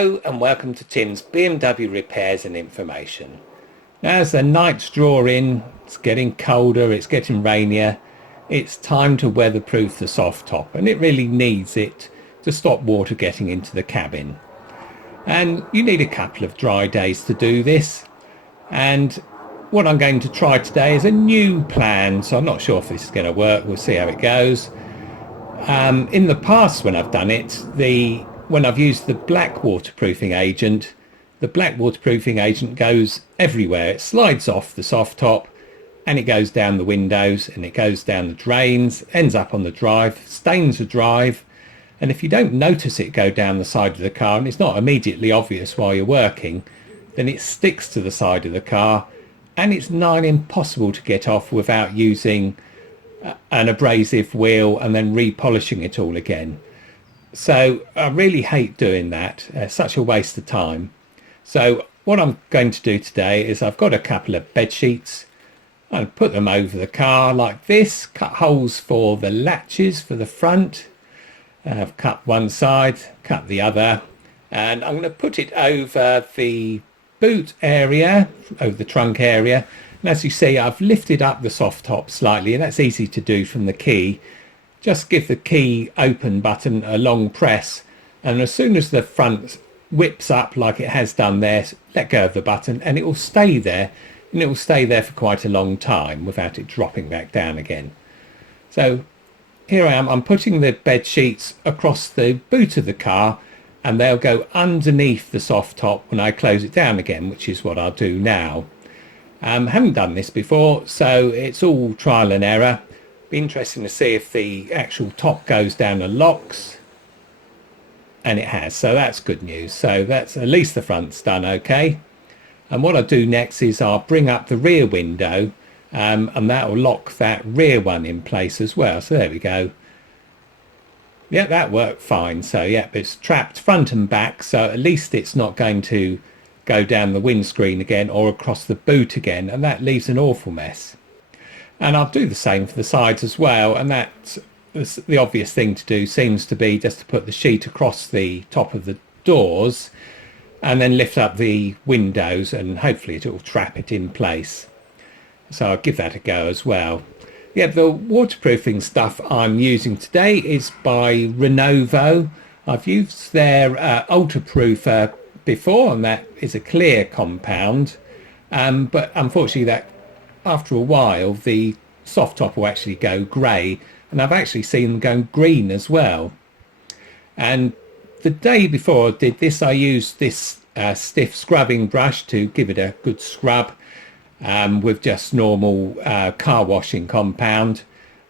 Hello and welcome to Tim's BMW repairs and information. Now as the nights draw in, it's getting colder, it's getting rainier, it's time to weatherproof the soft top, and it really needs it to stop water getting into the cabin. And you need a couple of dry days to do this. And what I'm going to try today is a new plan, so I'm not sure if this is going to work. We'll see how it goes. In the past when I've done it, when I've used the black waterproofing agent, the black waterproofing agent goes everywhere. It slides off the soft top and it goes down the windows and it goes down the drains, ends up on the drive, stains the drive. And if you don't notice it go down the side of the car, and it's not immediately obvious while you're working, then it sticks to the side of the car and it's nigh impossible to get off without using an abrasive wheel and then repolishing it all again. So I really hate doing that. Such a waste of time. So what I'm going to do today is I've got a couple of bed sheets. I'll put them over the car like this, cut holes for the latches for the front. I've cut one side, cut the other, and I'm going to put it over the boot area, over the trunk area. And as you see, I've lifted up the soft top slightly, and that's easy to do from the key. Just give the key open button a long press, and as soon as the front whips up like it has done there, let go of the button and it will stay there, and it will stay there for quite a long time without it dropping back down again. So here I am, I'm putting the bed sheets across the boot of the car, and they'll go underneath the soft top when I close it down again, which is what I'll do now. Haven't done this before, so it's all trial and error. Be interesting to see if the actual top goes down and locks, and it has, so that's good news. So that's at least the front's done okay. And what I'll do next is I'll bring up the rear window, and that will lock that rear one in place as well. So there we go. Yeah, that worked fine. So yeah, it's trapped front and back, so at least it's not going to go down the windscreen again or across the boot again, and that leaves an awful mess. And I'll do the same for the sides as well, and that's the obvious thing to do seems to be just to put the sheet across the top of the doors and then lift up the windows, and hopefully it will trap it in place. So I'll give that a go as well. Yeah, the waterproofing stuff I'm using today is by Renovo. I've used their ultraproofer before, and that is a clear compound, but unfortunately that after a while the soft top will actually go grey, and I've actually seen them going green as well. And the day before I did this, I used this stiff scrubbing brush to give it a good scrub with just normal car washing compound,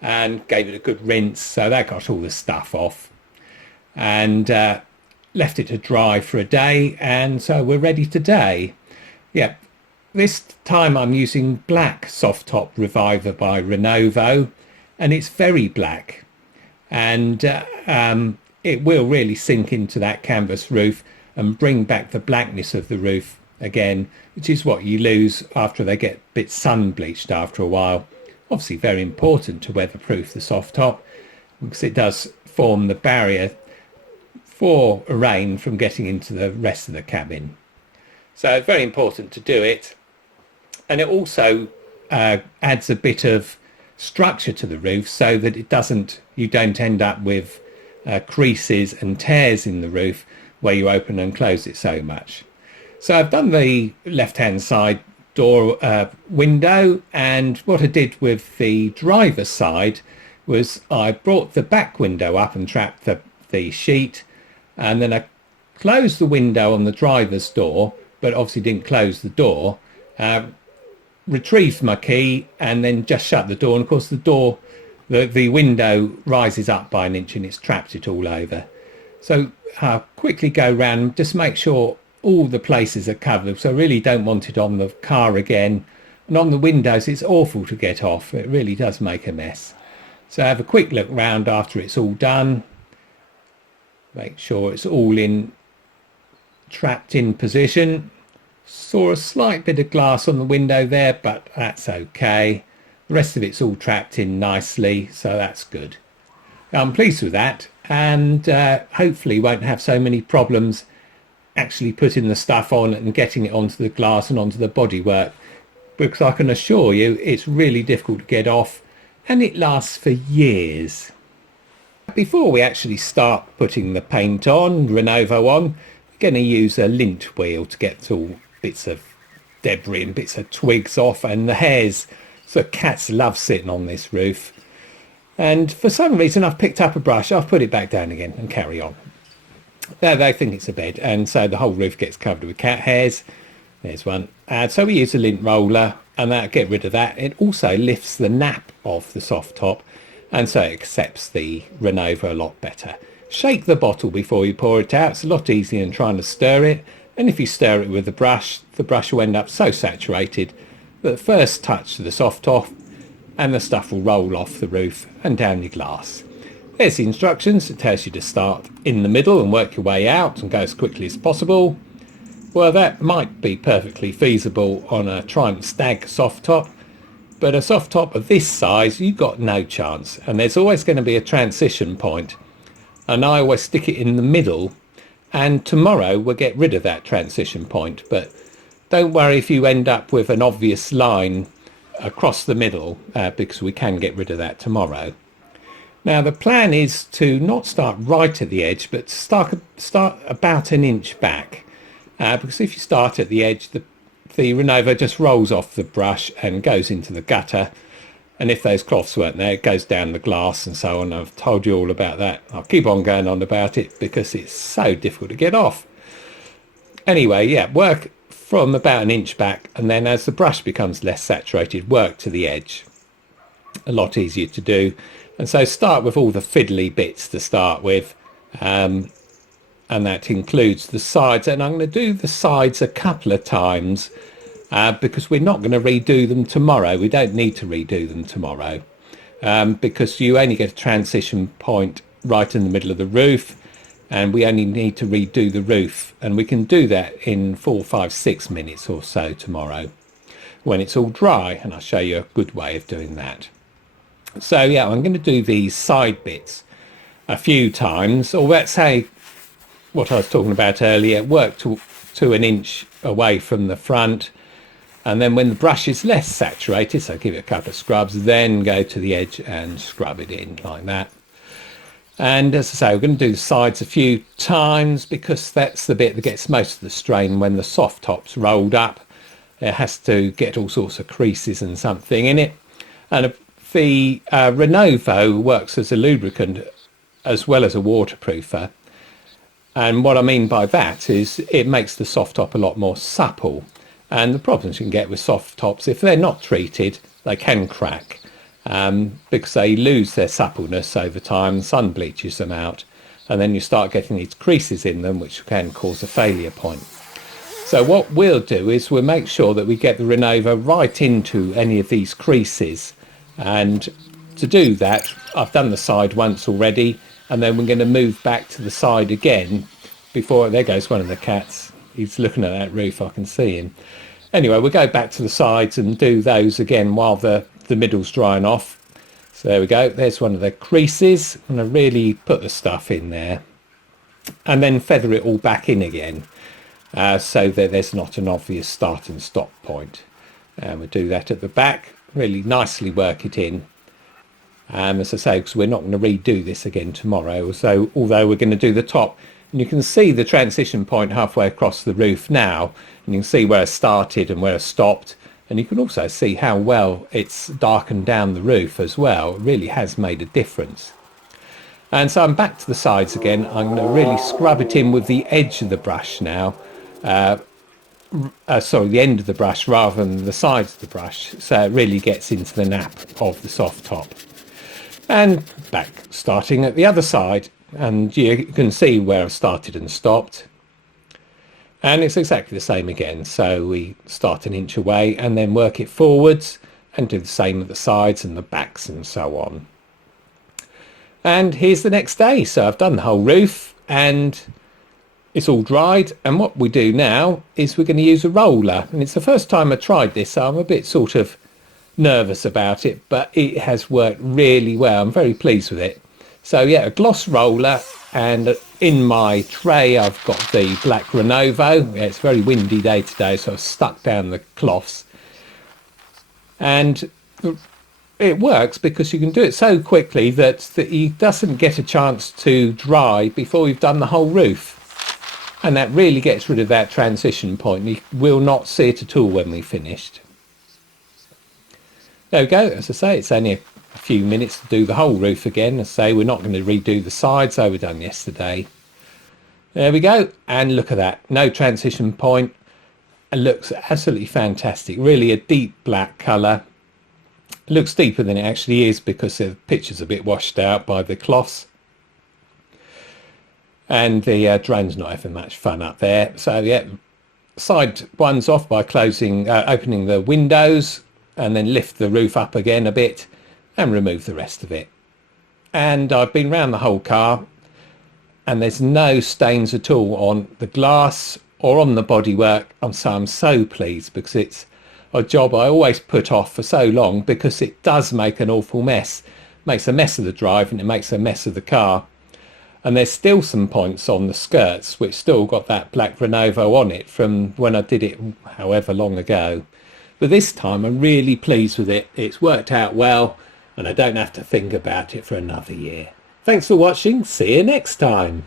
and gave it a good rinse, so that got all the stuff off, and left it to dry for a day, and so we're ready today. Yeah, this time I'm using black soft top reviver by Renovo, and it's very black, and it will really sink into that canvas roof and bring back the blackness of the roof again, which is what you lose after they get a bit sun bleached after a while. Obviously very important to weatherproof the soft top, because it does form the barrier for rain from getting into the rest of the cabin. So very important to do it. And it also adds a bit of structure to the roof so that you don't end up with creases and tears in the roof where you open and close it so much. So I've done the left-hand side door window, and what I did with the driver's side was I brought the back window up and trapped the sheet, and then I closed the window on the driver's door, but obviously didn't close the door. Retrieved my key and then just shut the door, and of course the window rises up by an inch and it's trapped it all over. So I'll quickly go around, just make sure all the places are covered, so I really don't want it on the car again. And on the windows it's awful to get off, it really does make a mess. So have a quick look round after it's all done, make sure it's all trapped in position. Saw a slight bit of glass on the window there, but that's okay. The rest of it's all trapped in nicely, so that's good. I'm pleased with that, and hopefully won't have so many problems actually putting the stuff on and getting it onto the glass and onto the bodywork, because I can assure you it's really difficult to get off and it lasts for years. Before we actually start putting the paint on, Renovo on, we're going to use a lint wheel to get all bits of debris and bits of twigs off and the hairs. So cats love sitting on this roof. And for some reason I've picked up a brush, I've put it back down again and carry on. They think it's a bed, and so the whole roof gets covered with cat hairs. There's one. So we use a lint roller and that'll get rid of that. It also lifts the nap of the soft top, and so it accepts the Renovo a lot better. Shake the bottle before you pour it out. It's a lot easier than trying to stir it. And if you stir it with the brush will end up so saturated that the first touch to the soft top and the stuff will roll off the roof and down your glass. There's the instructions. It tells you to start in the middle and work your way out and go as quickly as possible. Well, that might be perfectly feasible on a Triumph Stag soft top, but a soft top of this size, you've got no chance. And there's always going to be a transition point. And I always stick it in the middle, and tomorrow we'll get rid of that transition point. But don't worry if you end up with an obvious line across the middle, because we can get rid of that tomorrow. Now the plan is to not start right at the edge, but start about an inch back, because if you start at the edge, the Renovo just rolls off the brush and goes into the gutter, and if those cloths weren't there, it goes down the glass and so on. I've told you all about that. I'll keep on going on about it because it's so difficult to get off. Anyway, yeah, work from about an inch back, and then as the brush becomes less saturated, work to the edge. A lot easier to do. And so start with all the fiddly bits to start with, and that includes the sides. And I'm going to do the sides a couple of times because we're not going to redo them tomorrow. We don't need to redo them tomorrow because you only get a transition point right in the middle of the roof, and we only need to redo the roof, and we can do that in 4, 5, 6 minutes or so tomorrow when it's all dry, and I'll show you a good way of doing that. So yeah, I'm going to do these side bits a few times, or let's say what I was talking about earlier, work to an inch away from the front, and then when the brush is less saturated, so give it a couple of scrubs, then go to the edge and scrub it in like that. And as I say, we're going to do the sides a few times because that's the bit that gets most of the strain when the soft top's rolled up. It has to get all sorts of creases and something in it. And the Renovo works as a lubricant as well as a waterproofer. And what I mean by that is it makes the soft top a lot more supple. And the problems you can get with soft tops, if they're not treated, they can crack because they lose their suppleness over time. The sun bleaches them out, and then you start getting these creases in them, which can cause a failure point. So what we'll do is we'll make sure that we get the Renovo right into any of these creases. And to do that, I've done the side once already, and then we're going to move back to the side again before, there goes one of the cats. He's looking at that roof, I can see him. Anyway, we'll go back to the sides and do those again while the middle's drying off. So there we go, there's one of the creases. I'm going to really put the stuff in there and then feather it all back in again so that there's not an obvious start and stop point. And we'll do that at the back, really nicely work it in. As I say, because we're not going to redo this again tomorrow, so although we're going to do the top. And you can see the transition point halfway across the roof now, and you can see where I started and where I stopped, and you can also see how well it's darkened down the roof as well. It really has made a difference. And so I'm back to the sides again. I'm going to really scrub it in with the edge of the brush now, sorry, the end of the brush rather than the sides of the brush, so it really gets into the nap of the soft top. And back starting at the other side, and you can see where I've started and stopped, and it's exactly the same again. So we start an inch away and then work it forwards and do the same at the sides and the backs and so on. And here's the next day. So I've done the whole roof and it's all dried, and what we do now is we're going to use a roller, and it's the first time I tried this, so I'm a bit sort of nervous about it, but it has worked really well. I'm very pleased with it. So yeah, a gloss roller, and in my tray I've got the black Renovo. Yeah, it's a very windy day today, so I've stuck down the cloths, and it works because you can do it so quickly that he doesn't get a chance to dry before you've done the whole roof. And that really gets rid of that transition point. You will not see it at all when we've finished. There we go. As I say, it's only a few minutes to do the whole roof again. As I say, we're not going to redo the sides, they were done yesterday. There we go. And look at that. No transition point. It looks absolutely fantastic. Really a deep black colour. It looks deeper than it actually is because the picture's a bit washed out by the cloths. And the drone's not having much fun up there. So yeah, side one's off by opening the windows, and then lift the roof up again a bit and remove the rest of it. And I've been round the whole car, and there's no stains at all on the glass or on the bodywork. I'm so pleased, because it's a job I always put off for so long, because it does make an awful mess. It makes a mess of the drive and it makes a mess of the car. And there's still some points on the skirts which still got that black Renovo on it from when I did it however long ago. But this time I'm really pleased with it. It's worked out well, and I don't have to think about it for another year. Thanks for watching. See you next time.